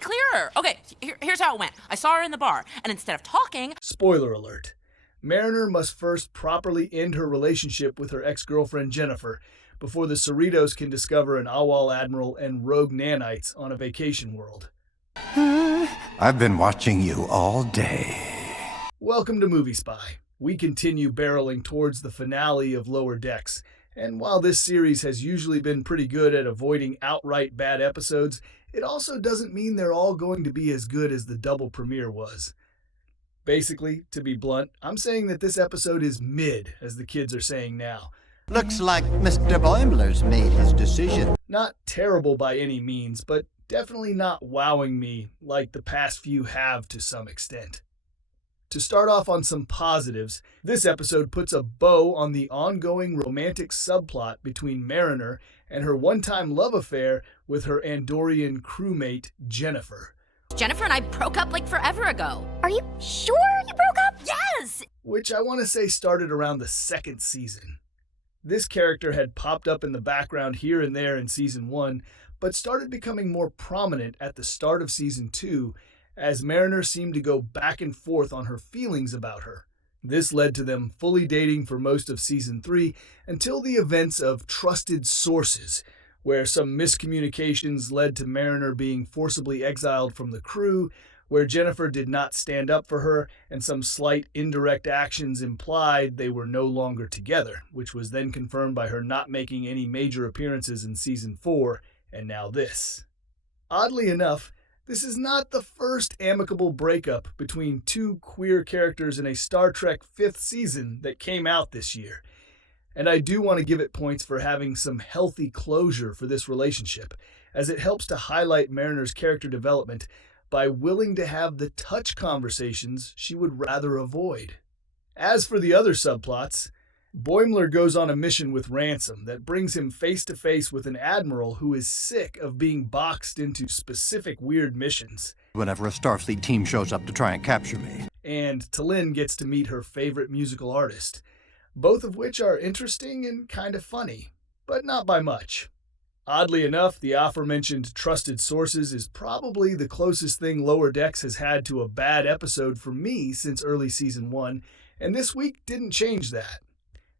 clearer. Okay, here's how it went. I saw her in the bar, and instead of talking... Spoiler alert. Mariner must first properly end her relationship with her ex-girlfriend Jennifer before the Cerritos can discover an AWOL Admiral and rogue Nanites on a vacation world. I've been watching you all day. Welcome to Movie Spy. We continue barreling towards the finale of Lower Decks, and while this series has usually been pretty good at avoiding outright bad episodes, it also doesn't mean they're all going to be as good as the double premiere was. Basically, to be blunt, I'm saying that this episode is mid, as the kids are saying now. Looks like Mr. Boimler's made his decision. Not terrible by any means, but definitely not wowing me like the past few have to some extent. To start off on some positives, this episode puts a bow on the ongoing romantic subplot between Mariner and her one-time love affair with her Andorian crewmate, Jennifer. Jennifer and I broke up like forever ago. Are you sure you broke up? Yes! Which I want to say started around the second season. This character had popped up in the background here and there in season 1, but started becoming more prominent at the start of season 2, as Mariner seemed to go back and forth on her feelings about her. This led to them fully dating for most of season 3 until the events of Trusted Sources, where some miscommunications led to Mariner being forcibly exiled from the crew, where Jennifer did not stand up for her, and some slight indirect actions implied they were no longer together, which was then confirmed by her not making any major appearances in season 4, and now this. Oddly enough, this is not the first amicable breakup between two queer characters in a Star Trek 5th season that came out this year. And I do want to give it points for having some healthy closure for this relationship, as it helps to highlight Mariner's character development by willing to have the touch conversations she would rather avoid. As for the other subplots, Boimler goes on a mission with Ransom that brings him face to face with an admiral who is sick of being boxed into specific weird missions. Whenever a Starfleet team shows up to try and capture me. And T'Lyn gets to meet her favorite musical artist, both of which are interesting and kind of funny, but not by much. Oddly enough, the aforementioned Trusted Sources is probably the closest thing Lower Decks has had to a bad episode for me since early season 1, and this week didn't change that.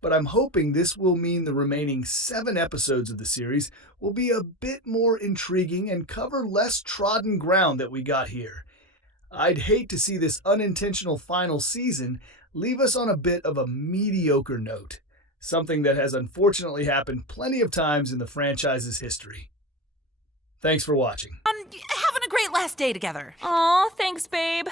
But I'm hoping this will mean the remaining 7 episodes of the series will be a bit more intriguing and cover less trodden ground that we got here. I'd hate to see this unintentional final season leave us on a bit of a mediocre note, something that has unfortunately happened plenty of times in the franchise's history. Thanks for watching. Having a great last day together. Aw, thanks, babe.